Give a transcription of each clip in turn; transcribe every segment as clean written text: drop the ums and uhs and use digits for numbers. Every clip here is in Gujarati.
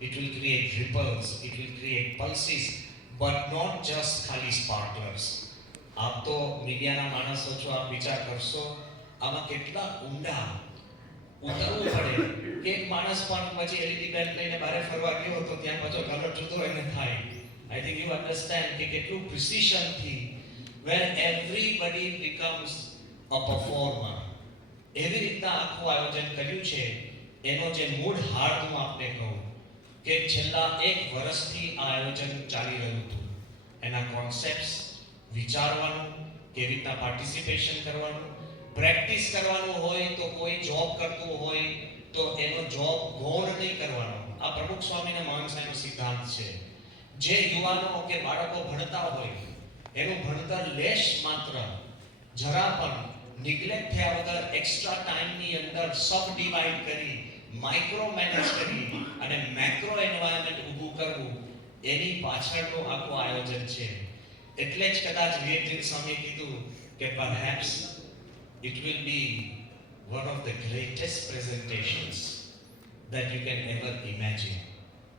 it will create ripples, it will create pulses, but not just ખાલી sparklers. આપ તો મીડિયાના માણસો છો, આપ વિચાર કરશો આમાં કેટલા ઊંડા ઉતરવું પડે કે એક માણસ પણ પછી એલઈડી બેટ લઈને બહાર ફરવા ગયો તો ત્યાં પાછો કલર જુદો એને થાય. આઈ થિંક યુ અન્ડરસ્ટેન્ડ કે કેટલું પ્રિસિશન થી where everybody becomes a performer. એવી રીતના આખું આયોજન કર્યું છે. એનો જે મૂળ હાર્દ હું આપને કહું કે છેલ્લા 1 વર્ષથી આ આયોજન ચાલી રહ્યું હતું. એના કોન્સેપ્ટ્સ વિચારવાનું, કેવી રીતના પાર્ટિસિપેશન કરવાનું, પ્રેક્ટિસ કરવાનું હોય તો કોઈ જોબ કરતું હોય તો એનો જોબ ગૌણ નહીં કરવાનો. આ પ્રમુખ સ્વામીના મહાન સાહેબનો સિદ્ધાંત છે. જે યુવાનો કે બાળકો ભણતા હોય એનું ભણતર લેશ માત્ર જરા પણ નિગ્લેક્ટ થયા વગર એક્સ્ટ્રા ટાઈમની અંદર સબ ડિવાઈડ કરી, માઇક્રો મેનેજ કરી અને મેક્રો એન્વાયરમેન્ટ ઊભું કરવું, એની પાછળનું આખું આયોજન છે. એટલે જ કદાચ વીરજી સ્વામીએ કીધું કે perhaps it will be one of the greatest presentations that you can ever imagine.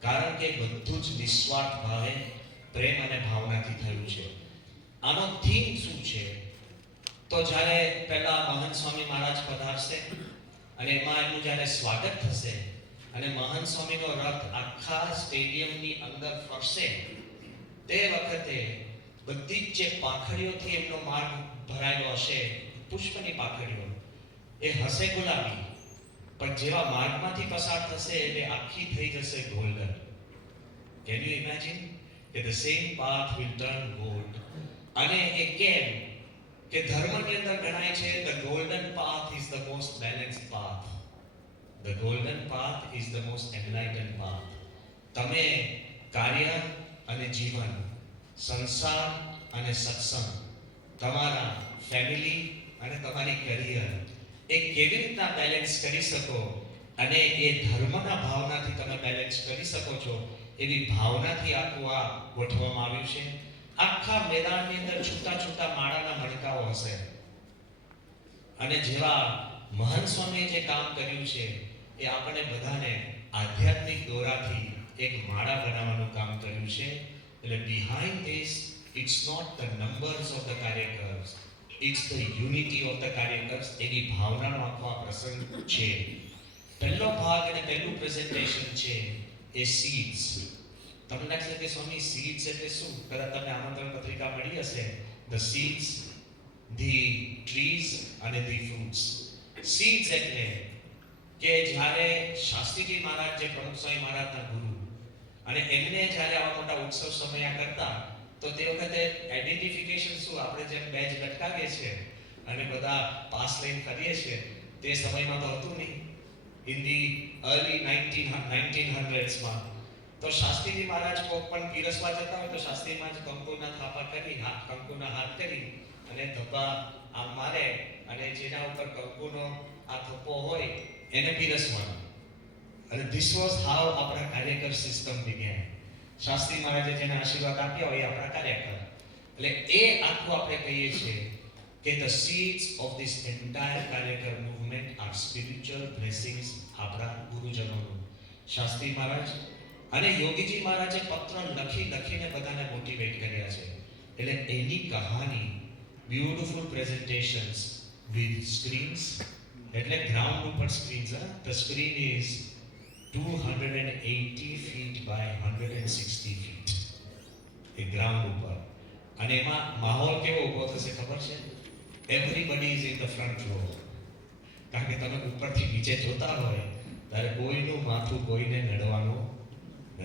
કારણ કે બધું જ નિસ્વાર્થ ભાવે, પ્રેમ અને ભાવનાથી થયું છે. આનો થીમ શું છે? તો જ્યારે પહેલા મહંત સ્વામી મહારાજ પધારશે અને એમાં એમનું જ્યારે સ્વાગત થશે અને મહંત સ્વામીનો રથ આખા સ્ટેડિયમની અંદર ફરશે, તે વખતે બધી જ જે પાંખડીઓથી એમનો માર્ગ ભરાયેલો હશે, પુષ્પની પાંખડીઓ, એ હશે ગુલાબી, પણ જેવા માર્ગમાંથી પસાર થશે એટલે આખી થઈ જશે ગોલ્ડન. કેન યુ ઇમેજિન કે the same path will turn gold? અને એ કેમ કે ધર્મની અંદર ગણાય છે the golden path is the most balanced path, the golden path is the most enlightened path. તમે કાર્ય અને જીવન, સંસાર અને સત્સંગ, તમારા ફેમિલી અને તમારી કરિયર, એ કેવી રીતના બેલેન્સ કરી શકો અને એ ધર્મના ભાવનાથી તમે બેલેન્સ કરી શકો છો, એવી ભાવનાથી આખું આ ગોઠવવામાં આવ્યું છે. આખા મેદાનની અંદર છૂટા છૂટા માળાના મણકાઓ હશે અને જેવા મહંત સ્વામીએ જે કામ કર્યું છે એ આપણે બધાને આધ્યાત્મિક દોરાથી એક માળા બનાવવાનું કામ કર્યું છે. એટલે behind this it's not the numbers of the કાર્યકર્સ, it's the unity of the કાર્યકર્સ. એની ભાવનાનો આખો આ પ્રસંગ છે. પહેલો ભાગ અને પહેલું પ્રેઝન્ટેશન છે એ સીડ્સ. તમને લાગશે કે સ્વામી સીડ્સ એટલે શું? કદાચ તમને આમંત્રણ પત્રિકા મળી હશે. ધ સીડ્સ, ધી ટ્રીઝ અને ધી ફ્રૂટ્સ. સીડ્સ એટલે કે જ્યારે શાસ્ત્રીજી મહારાજ, જે પ્રમુખ સ્વામી મહારાજના ગુરુ, અને એમને જ્યારે આવા મોટા ઉત્સવ સમયા કરતા તો તે વખતે આઈડેન્ટિફિકેશન શું, આપણે જેમ બેજ લટકાવીએ છીએ અને બધા પાસ લઈને કરીએ છીએ, તે સમયમાં તો હતું નહીં. ઇન ધી અર્લી 1900s માં તો શાસ્ત્રીજી મહારાજ કોક પણ પીરસવા જતા હોય તો શાસ્ત્રી મહારાજ કંકુના થાપા કરી, કંકુના હાથ કરી અને ધબ્બા આમ મારે અને જેના ઉપર કંકુનો આ થપ્પો હોય એને પીરસવાનો. અને ધીસ વોઝ હાઉ આપણા કાર્યકર સિસ્ટમ બિગેન. શાસ્ત્રી મહારાજે જેને આશીર્વાદ આપ્યા હોય એ આપણા કાર્યકર. એટલે એ આખું આપણે કહીએ છીએ કે the seeds of this entire કાર્યકર movement are spiritual blessings આપણા ગુરુજનોનું. શાસ્ત્રી મહારાજ અને યોગીજી મહારાજે પત્ર લખીને બધાને મોટિવેટ કર્યા છે. એટલે એની કહાની, બ્યુટીફુલ પ્રેઝન્ટેશન્સ વિથ સ્ક્રીન્સ, એટલે ગ્રાઉન્ડ ઉપર screens. The screen is 280 feet by 160 feet એ ગ્રાઉન્ડ ઉપર. અને એમાં માહોલ કેવો ઊભો થશે ખબર છે? Everybody is in the front row. કારણ કે તમે ઉપરથી નીચે જોતા હોય ત્યારે કોઈનું માથું કોઈને નડવાનું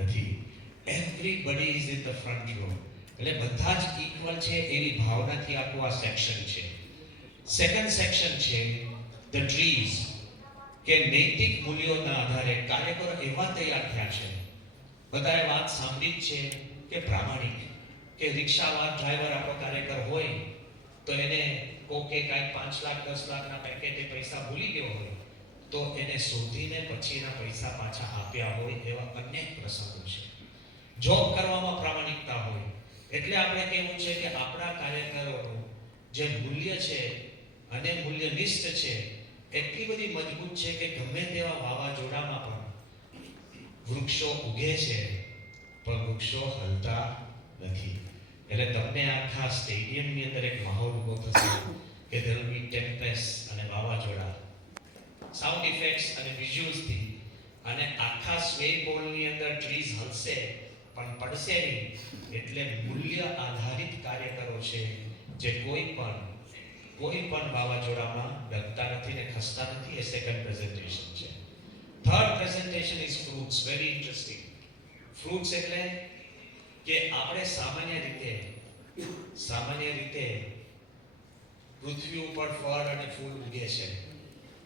નથી. Everybody is in the front row. એટલે બધા જ ઇક્વલ છે એવી ભાવનાથી આખું આ સેક્શન છે. સેકન્ડ સેક્શન છે ધ ટ્રીઝ, કે નૈતિક મૂલ્યોના આધારે કાર્યકરો એવા તૈયાર થયા છે. બધાએ વાત સાંભળી જ છે કે પ્રામાણિક, કે રિક્ષાવાળા ડ્રાઈવર આપણો કાર્યકર હોય તો એને કોકે કાંઈક 5 લાખ 10 લાખના પેકેટે પૈસા ભૂલી ગયો હોય તો એને શોધીને પછી એના પૈસા પાછા આપ્યા હોય, એવા અનેક પ્રસંગો છે. જોબ કરવામાં પ્રામાણિકતા હોય. એટલે આપણે કહેવું છે કે આપણા કાર્યકરોનું જે મૂલ્ય છે અને મૂલ્યનિષ્ઠ છે એટલી બધી મજબૂત છે કે ગમે તેવા વાવાઝોડામાં પણ વૃક્ષો ઉગે છે પણ વૃક્ષો હલતા નથી. એટલે તમને આખા સ્ટેડિયમની અંદર એક માહોલ ઊભો થશે કે there will be tempest અને વાવાઝોડા, સાઉન્ડ ઇફેક્ટ્સ અને વિઝ્યુઅલ્સથી, અને આખા સ્વેટ બોલની અંદર ટ્રીઝ હલશે પણ પડશે નહીં. એટલે મૂલ્ય આધારિત કાર્યકરો છે જે કોઈ પણ વાવાઝોડામાં ડરતા નથી ને ખસતા નથી. એ સેકન્ડ પ્રેઝન્ટેશન છે. Third presentation is fruits. Very interesting. Fruits એટલે કે આપણે સામાન્ય રીતે પૃથ્વી ઉપર ફળ અને ફૂલ ઉગે છે,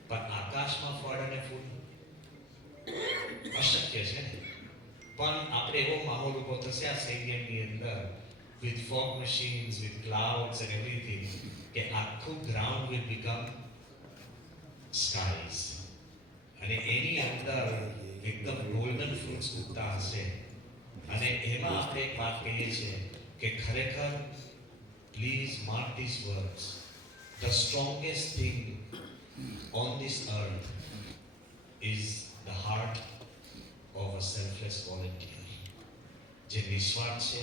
પણ આકાશમાં ફળ અને ફૂલ અશક્ય છે. પણ આપણે એવો માહોલ ઊભો થશે આ સ્ટેડિયમની અંદર with fog machines, with clouds and everything, કે આખું ગ્રાઉન્ડ will become skies. અને એની અંદર એકદમ ગોલ્ડન ફ્રૂટ્સ ઉગતા હશે. અને એમાં આપણે એક વાત કહીએ છીએ કે ખરેખર please mark this words, the strongest thing on this earth is the heart of a selfless volunteer. જે નિસ્વાર્થ છે,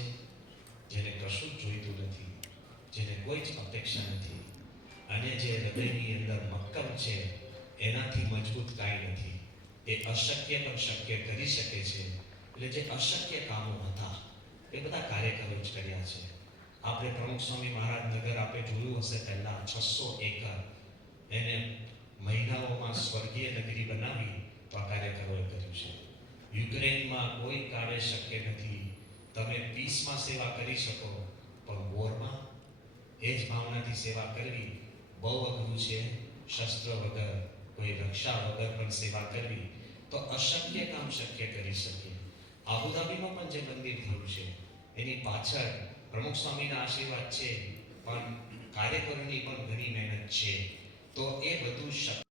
જેને કશું જ જોઈતું નથી, જેને કોઈ જ અપેક્ષા નથી, અને જે હૃદયની અંદર મક્કમ છે, એનાથી મજબૂત કાંઈ નથી. એ અશક્ય પણ શક્ય કરી શકે છે. એટલે જે અશક્ય કામો હતા એ બધા કાર્યકરો જ કર્યા છે. આપણે પ્રમુખ સ્વામી મહારાજ નગર આપણે જોયું હશે પહેલા 600 એકર એને મહિનાઓમાં સ્વર્ગીય નગરી બનાવી તો આ કાર્યકરોએ કર્યું છે. યુક્રેનમાં કોઈ કાર્ય શક્ય નથી. તમે પીસમાં સેવા કરી શકો પણ વોરમાં એ જ ભાવનાથી સેવા કરવી બહુ અઘરું છે. શસ્ત્ર વગર, કોઈ રક્ષા વગર પણ સેવા કરવી તો અશક્ય કામ શક્ય કરી શકીએ. આબુધાબીમાં પણ જે મંદિર થયું છે એની પાછળ પ્રમુખ સ્વામીના આશીર્વાદ છે, પણ કાર્યકરોની પણ ઘણી મહેનત છે. તો એ બધું શક્ય